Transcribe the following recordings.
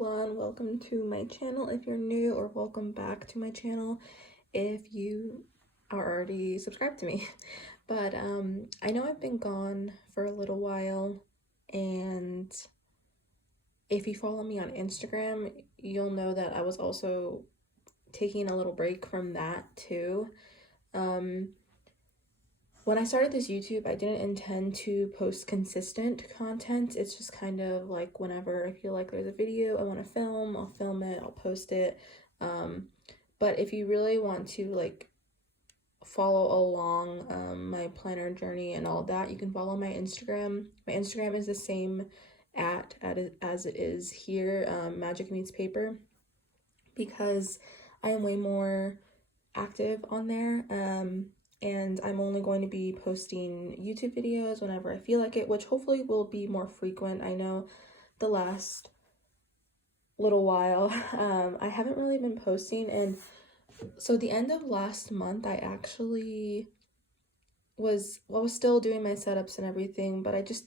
everyone, welcome to my channel if you're new, or welcome back to my channel if you are already subscribed to me. But I know I've been gone for a little while, and if you follow me on Instagram, you'll know that I was also taking a little break from that too. When I started this YouTube, I didn't intend to post consistent content. It's just kind of like whenever I feel like there's a video I want to film, I'll film it, I'll post it. But if you really want to like follow along my planner journey and all that, you can follow my Instagram. My Instagram is the same as it is here, Magic Meets Paper, because I am way more active on there. And I'm only going to be posting YouTube videos whenever I feel like it, which hopefully will be more frequent. I know the last little while I haven't really been posting, and so the end of last month I actually was still doing my setups and everything, but I just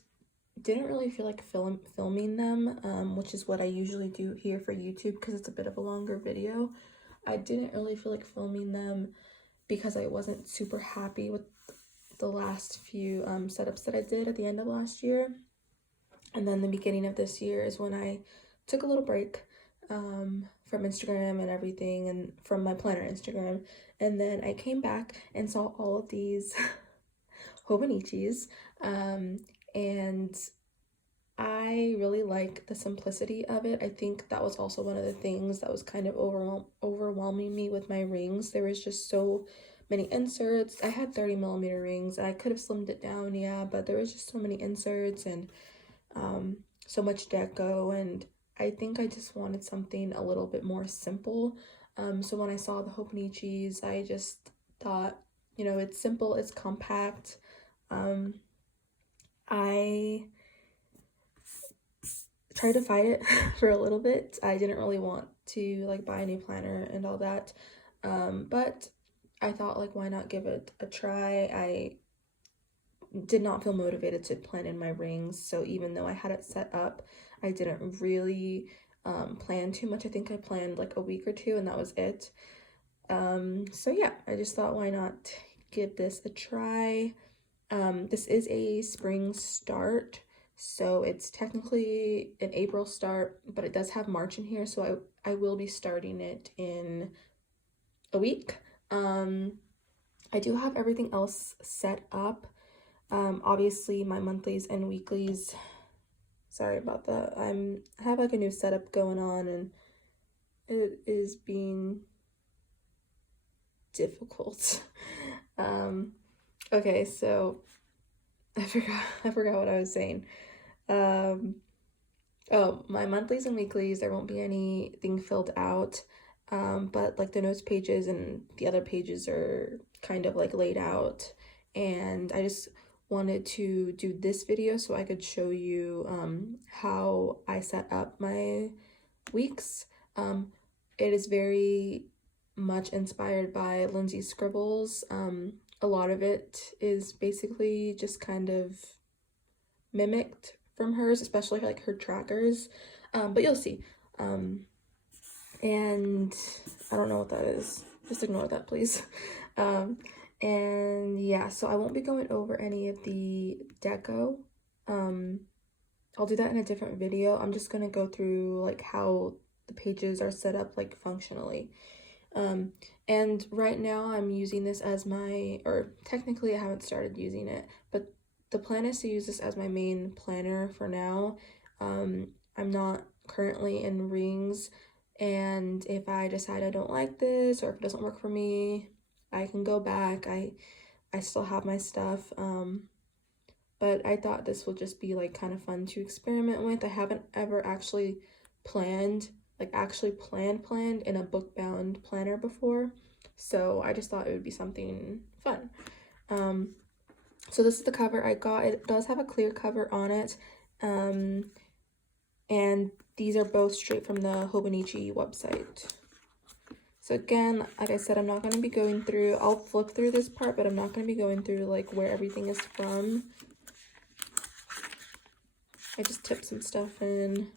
didn't really feel like filming them, which is what I usually do here for YouTube because it's a bit of a longer video. I didn't really feel like filming them because I wasn't super happy with the last few setups that I did at the end of last year. And then the beginning of this year is when I took a little break from Instagram and everything, and from my planner Instagram. And then I came back and saw all of these hobonichis, and I really like the simplicity of it. I think that was also one of the things that was kind of overwhelming me with my rings. There was just so many inserts. I had 30mm rings. I could have slimmed it down, yeah, but there was just so many inserts and so much deco, and I think I just wanted something a little bit more simple. So when I saw the hobonichis, I just thought, you know, it's simple, it's compact. I tried to fight it for a little bit. I didn't really want to like buy a new planner and all that, but I thought, like, why not give it a try? I did not feel motivated to plan in my rings, so even though I had it set up, I didn't really plan too much. I think I planned like a week or two and that was it. So yeah, I just thought, why not give this a try? This is a spring start, so it's technically an April start, but it does have March in here, so I will be starting it in a week. I do have everything else set up. Obviously my monthlies and weeklies, sorry about that, I have like a new setup going on and it is being difficult. Okay, so I forgot what I was saying. Oh, my monthlies and weeklies, there won't be anything filled out, but like the notes pages and the other pages are kind of like laid out, and I just wanted to do this video so I could show you how I set up my weeks. It is very much inspired by Lindsay's scribbles. A lot of it is basically just kind of mimicked from hers, especially like her trackers, but you'll see. And I don't know what that is, just ignore that, please. And yeah, so I won't be going over any of the deco. I'll do that in a different video. I'm just gonna go through like how the pages are set up like functionally. And right now I'm using this as my, or technically I haven't started using it, but the plan is to use this as my main planner for now. I'm not currently in rings, and if I decide I don't like this or if it doesn't work for me, I can go back. I still have my stuff, but I thought this would just be like kind of fun to experiment with. I haven't ever actually planned in a book bound planner before, so I just thought it would be something fun. So this is the cover I got. It does have a clear cover on it, and these are both straight from the Hobonichi website. So again, like I said, I'm not going to be going through, I'll flip through this part, but I'm not going to be going through like where everything is from. I just tipped some stuff in.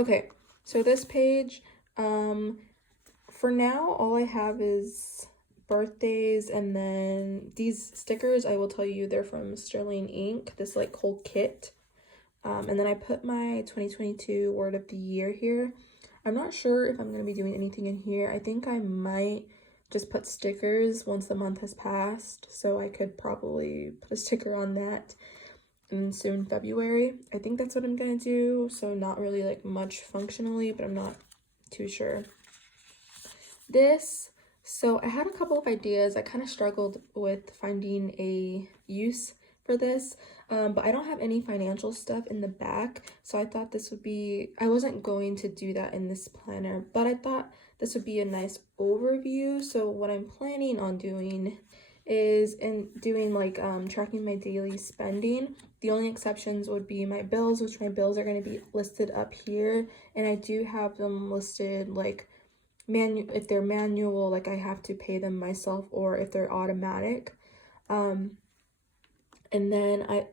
Okay, so this page, for now, all I have is birthdays, and then these stickers, I will tell you, they're from Sterling Ink, this like whole kit. And then I put my 2022 word of the year here. I'm not sure if I'm going to be doing anything in here. I think I might just put stickers once the month has passed, so I could probably put a sticker on that in soon February. I think that's what I'm going to do, so not really like much functionally, but I'm not too sure. So I had a couple of ideas. I kind of struggled with finding a use for this, but I don't have any financial stuff in the back, so I thought this would be, I wasn't going to do that in this planner, but I thought this would be a nice overview. So what I'm planning on doing is doing like tracking my daily spending. The only exceptions would be my bills, which my bills are going to be listed up here, and I do have them listed like if they're manual, like I have to pay them myself, or if they're automatic. And then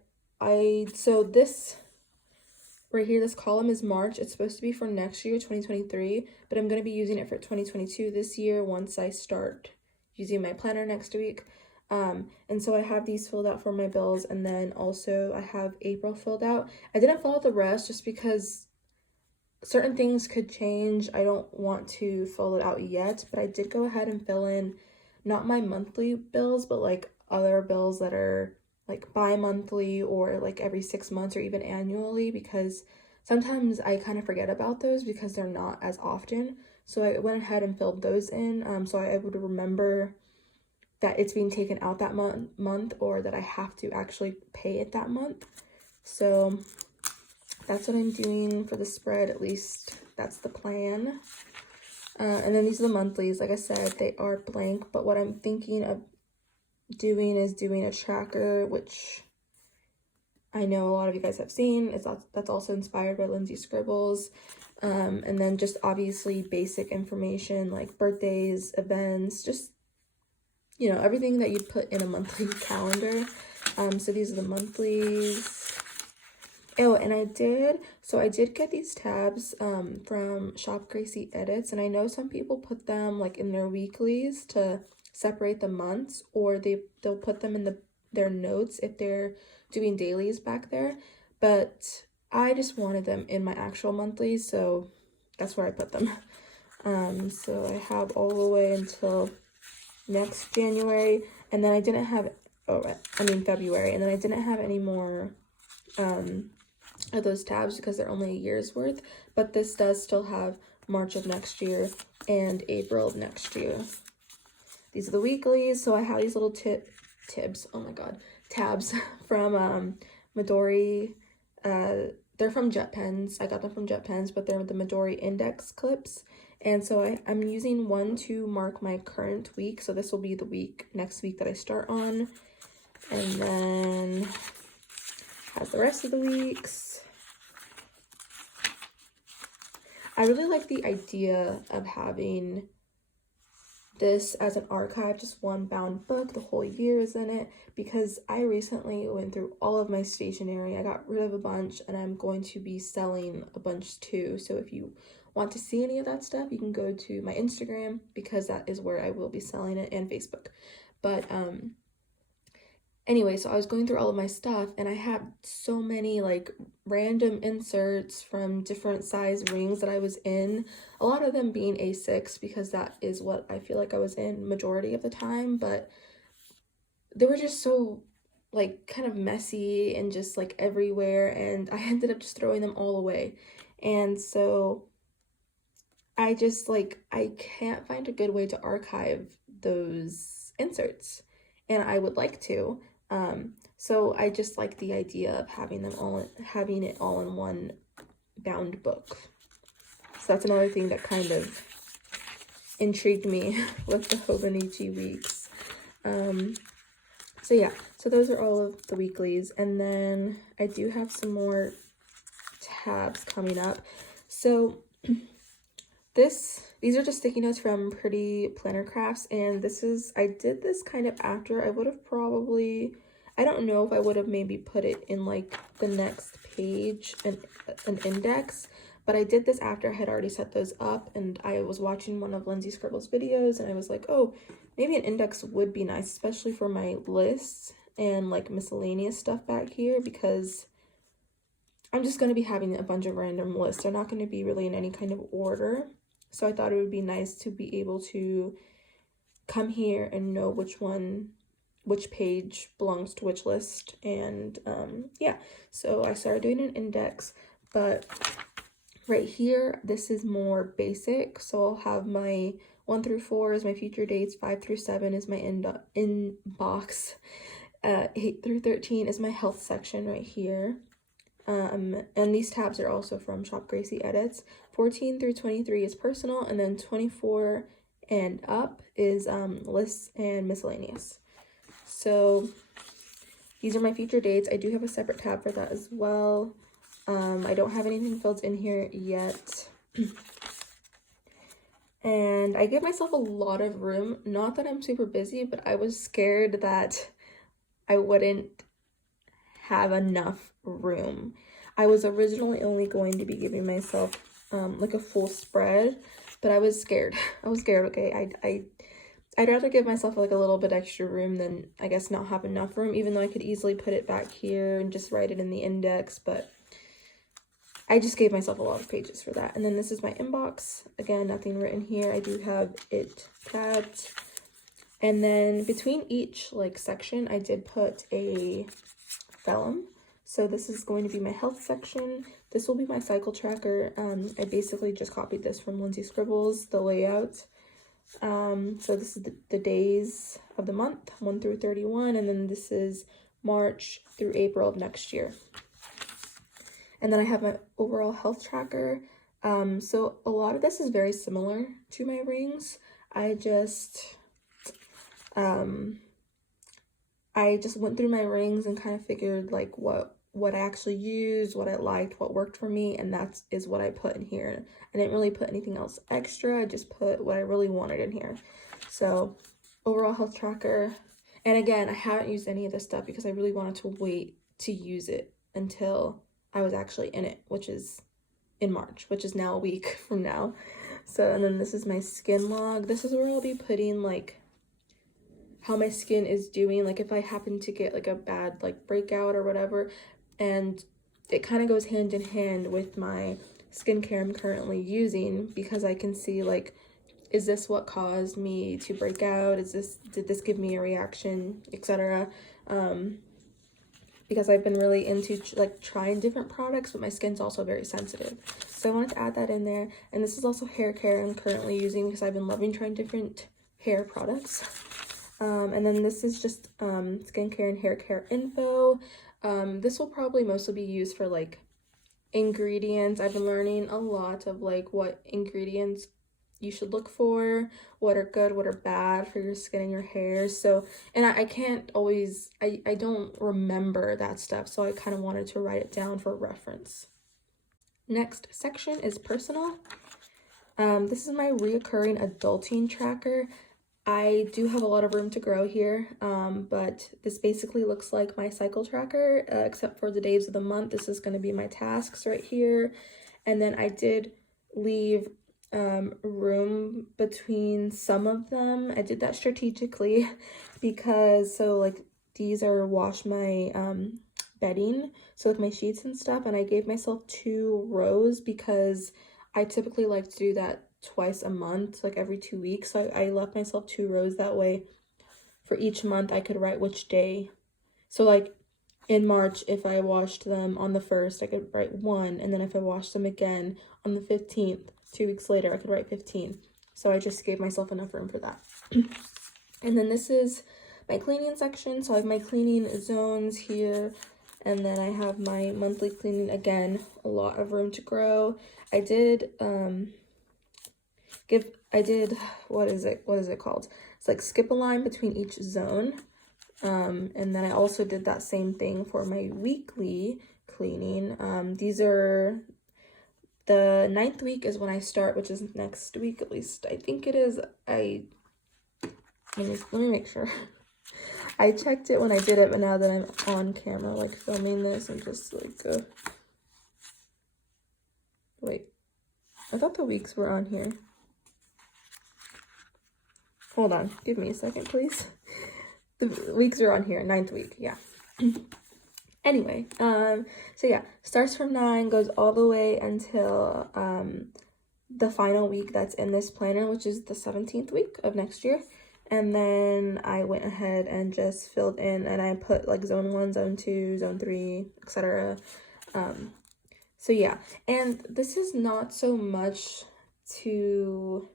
so this right here, this column is March. It's supposed to be for next year, 2023, but I'm going to be using it for 2022 this year once I start using my planner next week. And so I have these filled out for my bills, and then also I have April filled out. I didn't fill out the rest just because certain things could change. I don't want to fill it out yet, but I did go ahead and fill in not my monthly bills, but like other bills that are like bi-monthly or like every 6 months or even annually, because sometimes I kind of forget about those because they're not as often. So I went ahead and filled those in, so I would remember that it's being taken out that month, or that I have to actually pay it that month. So that's what I'm doing for the spread, at least that's the plan. And then these are the monthlies. Like I said, they are blank, but what I'm thinking of doing is doing a tracker, which I know a lot of you guys have seen. That's also inspired by Lindsay Scribbles. And then just obviously basic information like birthdays, events, just, you know, everything that you'd put in a monthly calendar. So these are the monthlies. Oh, and I did get these tabs from Shop Gracie Edits, and I know some people put them like in their weeklies to separate the months, or they'll put them in their notes if they're doing dailies back there, but I just wanted them in my actual monthlies, so that's where I put them. So I have all the way until next January, and then I didn't have February, and then I didn't have any more of those tabs because they're only a year's worth, but this does still have March of next year and April of next year. These are the weeklies, so I have these little tabs from Midori. They're from Jet Pens. I got them from Jet Pens, but they're the Midori index clips, and so I'm using one to mark my current week, so this will be the next week that I start on, and then has the rest of the weeks. I really like the idea of having this as an archive, just one bound book, the whole year is in it, because I recently went through all of my stationery. I got rid of a bunch, and I'm going to be selling a bunch too. So if you want to see any of that stuff, you can go to my Instagram, because that is where I will be selling it, and Facebook. But anyway, so I was going through all of my stuff, and I had so many like random inserts from different size rings that I was in, a lot of them being A6 because that is what I feel like I was in majority of the time, but they were just so like kind of messy and just like everywhere, and I ended up just throwing them all away. And so I just like, I can't find a good way to archive those inserts, and I would like to. So I just like the idea of having it all in one bound book. So that's another thing that kind of intrigued me with the Hobonichi weeks. So yeah, so those are all of the weeklies, and then I do have some more tabs coming up. So these are just sticky notes from Pretty Planner Crafts, and I did this kind of after. I would have probably, I don't know if I would have maybe put it in like the next page, an index, but I did this after I had already set those up, and I was watching one of Lindsay Scribble's videos, and I was like, oh, maybe an index would be nice, especially for my lists and like miscellaneous stuff back here, because I'm just going to be having a bunch of random lists. They're not going to be really in any kind of order. So I thought it would be nice to be able to come here and know which page belongs to which list. And yeah, so I started doing an index, but right here, this is more basic. So I'll have my 1 through 4 is my future dates, 5 through 7 is my inbox, 8 through 13 is my health section right here. And these tabs are also from Shop Gracie Edits. 14 through 23 is personal, and then 24 and up is lists and miscellaneous. So these are my future dates. I do have a separate tab for that as well. I don't have anything filled in here yet. And I give myself a lot of room. Not that I'm super busy, but I was scared that I wouldn't have enough room. I was originally only going to be giving myself like a full spread, but I was scared. I was scared, okay? I'd rather give myself like a little bit extra room than, I guess, not have enough room, even though I could easily put it back here and just write it in the index, but I just gave myself a lot of pages for that. And then this is my inbox. Again, nothing written here. I do have it tabbed. And then between each like section, I did put a vellum. So this is going to be my health section. This will be my cycle tracker. I basically just copied this from Lindsay Scribbles, the layout. So this is the days of the month, 1 through 31, and then this is March through April of next year. And then I have my overall health tracker. So a lot of this is very similar to my rings. I just went through my rings and kind of figured like what I actually used, what I liked, what worked for me, and that is what I put in here. I didn't really put anything else extra. I just put what I really wanted in here. So overall health tracker. And again, I haven't used any of this stuff because I really wanted to wait to use it until I was actually in it, which is in March, which is now a week from now. So, and then this is my skin log. This is where I'll be putting like how my skin is doing, like if I happen to get like a bad like breakout or whatever. And it kind of goes hand in hand with my skincare I'm currently using, because I can see like, is this what caused me to break out? Did this give me a reaction, etc. Because I've been really into like trying different products, but my skin's also very sensitive. So I wanted to add that in there. And this is also hair care I'm currently using because I've been loving trying different hair products. And then this is just skincare and hair care info. This will probably mostly be used for like ingredients. I've been learning a lot of like what ingredients you should look for, what are good, what are bad for your skin and your hair. So, and I can't always, I don't remember that stuff, so I kind of wanted to write it down for reference. Next section is personal. This is my reoccurring adulting tracker. I do have a lot of room to grow here, but this basically looks like my cycle tracker, except for the days of the month. This is going to be my tasks right here. And then I did leave room between some of them. I did that strategically because, so like these are wash my bedding, so like my sheets and stuff, and I gave myself 2 rows because I typically like to do that twice a month, like every 2 weeks. So I left myself 2 rows that way. For each month I could write which day. So like in March, if I washed them on the 1st, I could write 1, and then if I washed them again on the 15th, 2 weeks later, I could write 15. So I just gave myself enough room for that. And then this is my cleaning section. So I have my cleaning zones here, and then I have my monthly cleaning. Again, a lot of room to grow. I did what is it called? It's like skip a line between each zone. And then I also did that same thing for my weekly cleaning. These are the 9th week is when I start, which is next week, at least I think it is. Let me make sure. I checked it when I did it, but now that I'm on camera, like filming this, I'm just like, wait, I thought the weeks were on here. Hold on, give me a second, please. The weeks are on here, 9th week, yeah. Anyway, so yeah, starts from 9, goes all the way until the final week that's in this planner, which is the 17th week of next year. And then I went ahead and just filled in, and I put like zone 1, zone 2, zone 3, etc. So yeah, and this is not so much to,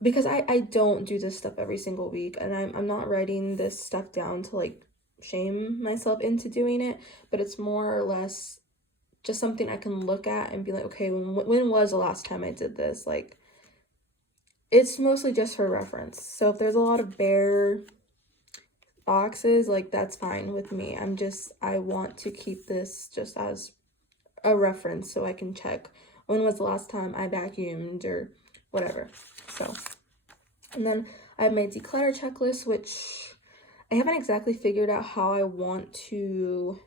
because I don't do this stuff every single week, and I'm not writing this stuff down to like shame myself into doing it, but it's more or less just something I can look at and be like, okay, when was the last time I did this? Like, it's mostly just for reference. So if there's a lot of bare boxes, like, that's fine with me. I want to keep this just as a reference so I can check when was the last time I vacuumed or whatever. So, and then I have my declutter checklist, which I haven't exactly figured out how I want to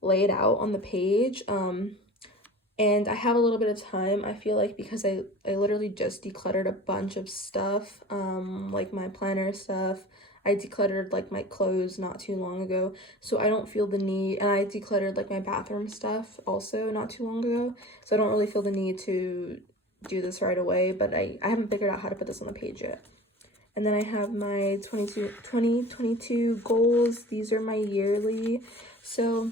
lay it out on the page. And I have a little bit of time, I feel like, because I literally just decluttered a bunch of stuff, like my planner stuff. I decluttered like my clothes not too long ago, so I don't feel the need, and I decluttered like my bathroom stuff also not too long ago, so I don't really feel the need to do this right away, but I haven't figured out how to put this on the page yet. And then I have my 2022 goals. These are my yearly. So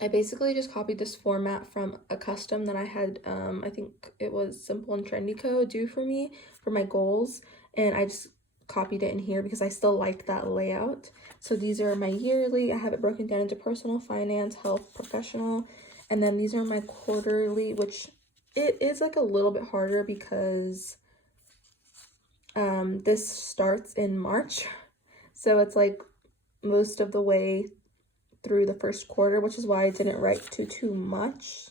I basically just copied this format from a custom that I had, I think it was Simple and Trendy Co. do for me for my goals, and I just copied it in here because I still liked that layout. So these are my yearly. I have it broken down into personal, finance, health, professional, and then these are my quarterly, which it is like a little bit harder because this starts in March, so it's like most of the way through the first quarter, which is why I didn't write too much.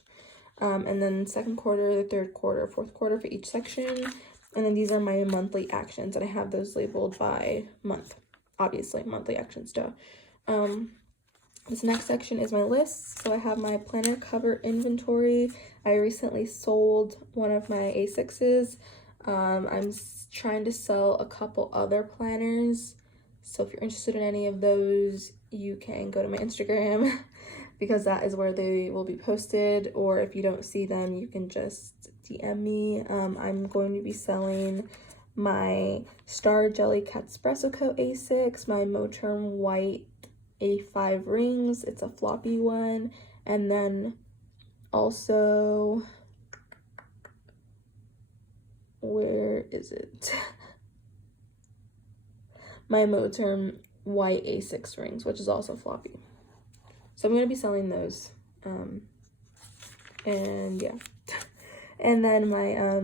And then second quarter, third quarter, fourth quarter for each section. And then these are my monthly actions, and I have those labeled by month. Obviously, monthly actions, duh. This next section is my list. So I have my planner cover inventory. I recently sold one of my A6s. I'm trying to sell a couple other planners. So if you're interested in any of those, you can go to my Instagram because that is where they will be posted. Or if you don't see them, you can just DM me. I'm going to be selling my Star Jelly Catspresso Co. A6, my Moterm White A5 rings. It's a floppy one. And then also, where is it? My Moterm White A6 rings, which is also floppy. So I'm going to be selling those. And yeah. And then my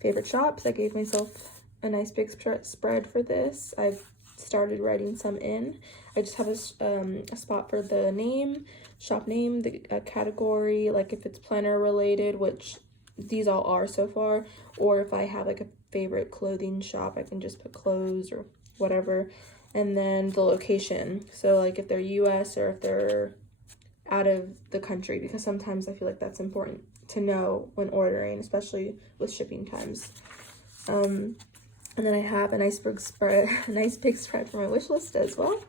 favorite shops. I gave myself a nice big spread for this. I've started writing some in. I just have a spot for the name, shop name, the category, like if it's planner related, which these all are so far, or if I have like a favorite clothing shop, I can just put clothes or whatever. And then the location, so like if they're US or if they're out of the country, because sometimes I feel like that's important to know when ordering, especially with shipping times. And then I have a nice big spread for my wish list as well.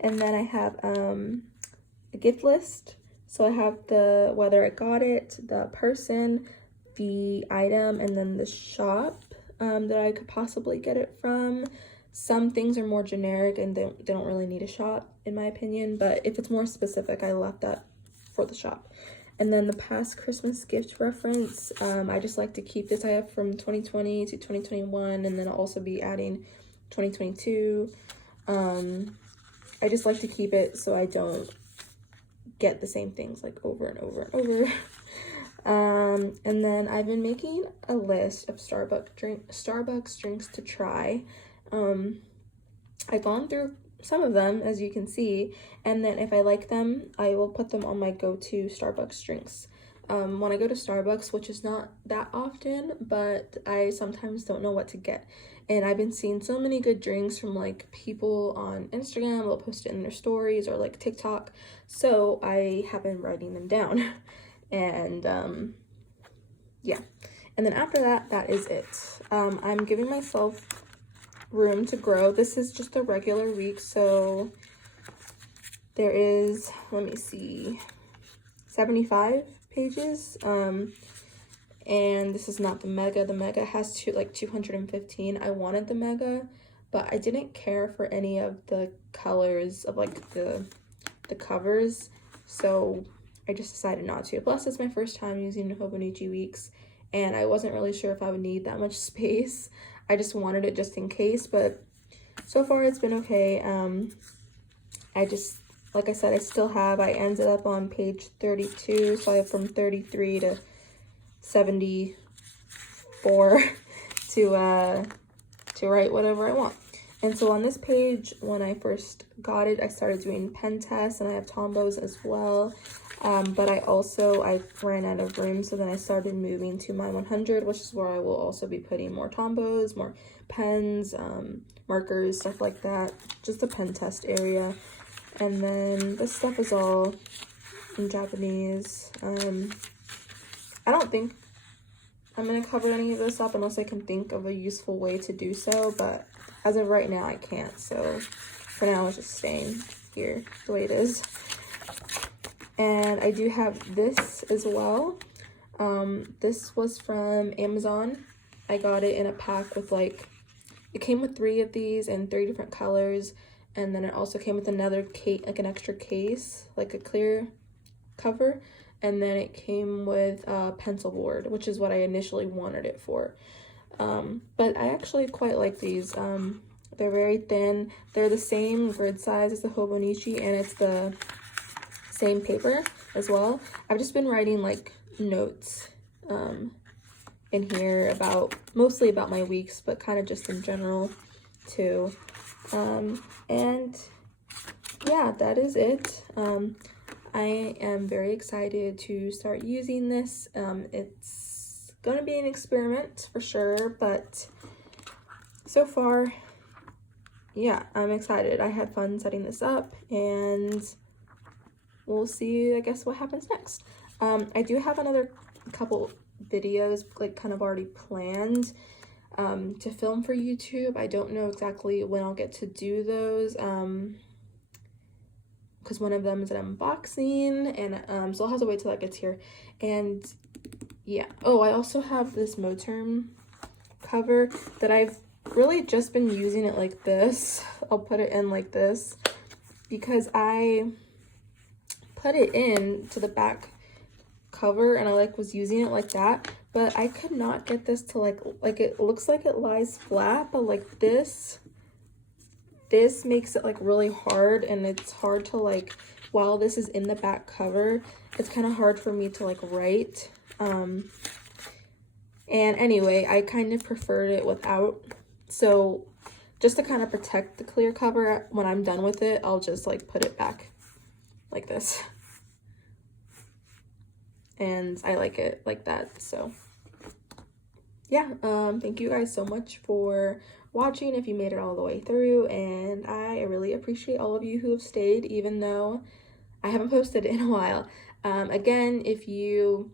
And then I have a gift list. So I have the whether I got it, the person, the item, and then the shop that I could possibly get it from. Some things are more generic and they don't really need a shop, in my opinion, but if it's more specific, I left that for the shop. And then the past Christmas gift reference, I just like to keep this. I have from 2020 to 2021, and then I'll also be adding 2022. I just like to keep it so I don't get the same things like over and over and over. And then I've been making a list of Starbucks drinks to try. I've gone through some of them, as you can see, and then if I like them, I will put them on my go-to Starbucks drinks. When I go to Starbucks, which is not that often, but I sometimes don't know what to get. And I've been seeing so many good drinks from like people on Instagram, they'll post it in their stories, or like TikTok. So I have been writing them down. And yeah. And then after that, that is it. I'm giving myself room to grow. This is just a regular week, so there is, let me see, 75 pages. And this is not the mega. The mega has like 215. I wanted the mega, but I didn't care for any of the colors of like the covers, so I just decided not to. Plus, it's my first time using Hobonichi Weeks, and I wasn't really sure if I would need that much space. I just wanted it just in case, but so far it's been okay. I just, like I said, I ended up on page 32, so I have from 33 to 74 to write whatever I want. And so on this page, when I first got it, I started doing pen tests, and I have tombos as well. But I ran out of room, so then I started moving to my 100, which is where I will also be putting more tombos, more pens, markers, stuff like that. Just a pen test area. And then this stuff is all in Japanese. I don't think I'm going to cover any of this up unless I can think of a useful way to do so, but as of right now, I can't. So for now, it's just staying here the way it is. And I do have this as well. This was from Amazon. I got it in a pack with it came with 3 of these in 3 different colors. And then it also came with another case, like an extra case, like a clear cover. And then it came with a pencil board, which is what I initially wanted it for. But I actually quite like these. They're very thin. They're the same grid size as the Hobonichi, and it's the same paper as well. I've just been writing like notes in here mostly about my weeks, but kind of just in general too. And yeah, that is it. I am very excited to start using this. It's gonna be an experiment for sure, but so far, yeah, I'm excited. I had fun setting this up, and we'll see, I guess, what happens next. I do have another couple videos like kind of already planned to film for YouTube. I don't know exactly when I'll get to do those. Because one of them is an unboxing, and so I'll have to wait till that gets here. And yeah, oh, I also have this Moterm cover that I've really just been using it like this. I'll put it in like this because I put it in to the back cover, and I was using it like that, but I could not get this to like it looks like it lies flat, but like this makes it really hard, and it's hard to while this is in the back cover, it's kind of hard for me to write. And anyway, I kind of preferred it without, so just to kind of protect the clear cover, when I'm done with it, I'll just put it back like this. And I like it like that. So yeah, thank you guys so much for watching if you made it all the way through, and I really appreciate all of you who have stayed even though I haven't posted in a while. Again, if you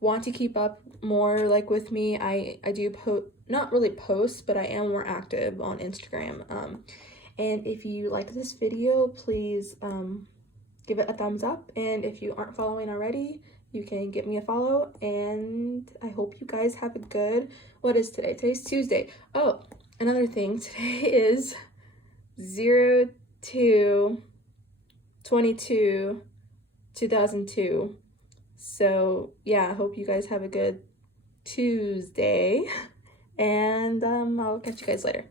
want to keep up more with me, I do not really post, but I am more active on Instagram. And if you like this video, please give it a thumbs up, and if you aren't following already, you can give me a follow. And I hope you guys have a good, what is today? Today's Tuesday. Oh, another thing, today is 02/22/2002. So yeah, I hope you guys have a good Tuesday, and I'll catch you guys later.